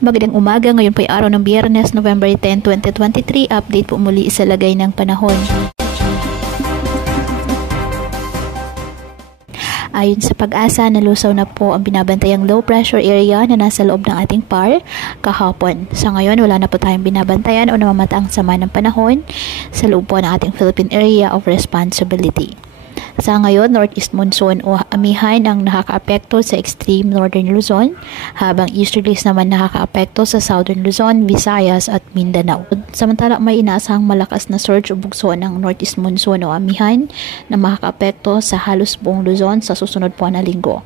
Magandang umaga, ngayon po ay araw ng Biyernes, November 10, 2023. Update po muli sa lagay ng panahon. Ayon sa Pag-asa, nalusaw na po ang binabantayang low pressure area na nasa loob ng ating PAR kahapon. Sa ngayon, wala na po tayong binabantayan o namamataang sama ng panahon sa loob po ng ating Philippine Area of Responsibility. Sa ngayon, Northeast Monsoon o amihan ang nakakaapekto sa extreme Northern Luzon, habang Easterlies naman nakakaapekto sa Southern Luzon, Visayas at Mindanao. Samantala, may inaasahang malakas na surge o bugso ng Northeast Monsoon o amihan na makakaapekto sa halos buong Luzon sa susunod po na linggo.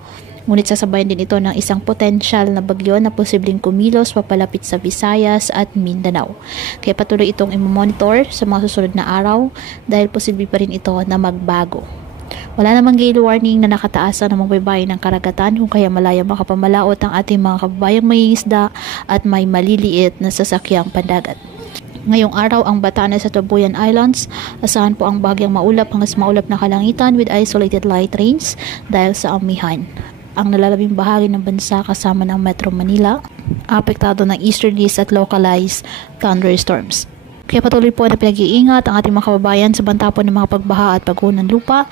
Ngunit sasabayan din ito ng isang potensyal na bagyo na posibleng kumilos papalapit sa Visayas at Mindanao. Kaya patuloy itong i-monitor sa mga susunod na araw dahil posible pa rin ito na magbago. Wala namang gale warning na nakataasa ng mga baybay ng karagatan kung kaya malaya makapamalaot ang ating mga kababayang may isda at may maliliit na sasakyang pandagat. Ngayong araw ang Batanes at Tubuyan Islands, asahan po ang bahagyang maulap hanggang maulap na kalangitan with isolated light rains dahil sa amihan. Ang nalalabing bahagi ng bansa kasama ng Metro Manila, apektado ng easterlies at localized thunderstorms. Kaya patuloy po na pinag-iingat ang ating mga kababayan sa banta po ng mga pagbaha at pagguho ng lupa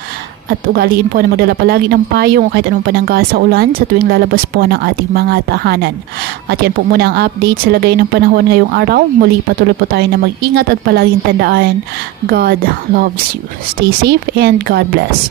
at ugaliin po na magdala palagi ng payong o kahit anong panangga sa ulan sa tuwing lalabas po ng ating mga tahanan. At yan po muna ang update sa lagay ng panahon ngayong araw. Muli patuloy po tayo na mag-ingat at palaging tandaan, God loves you. Stay safe and God bless.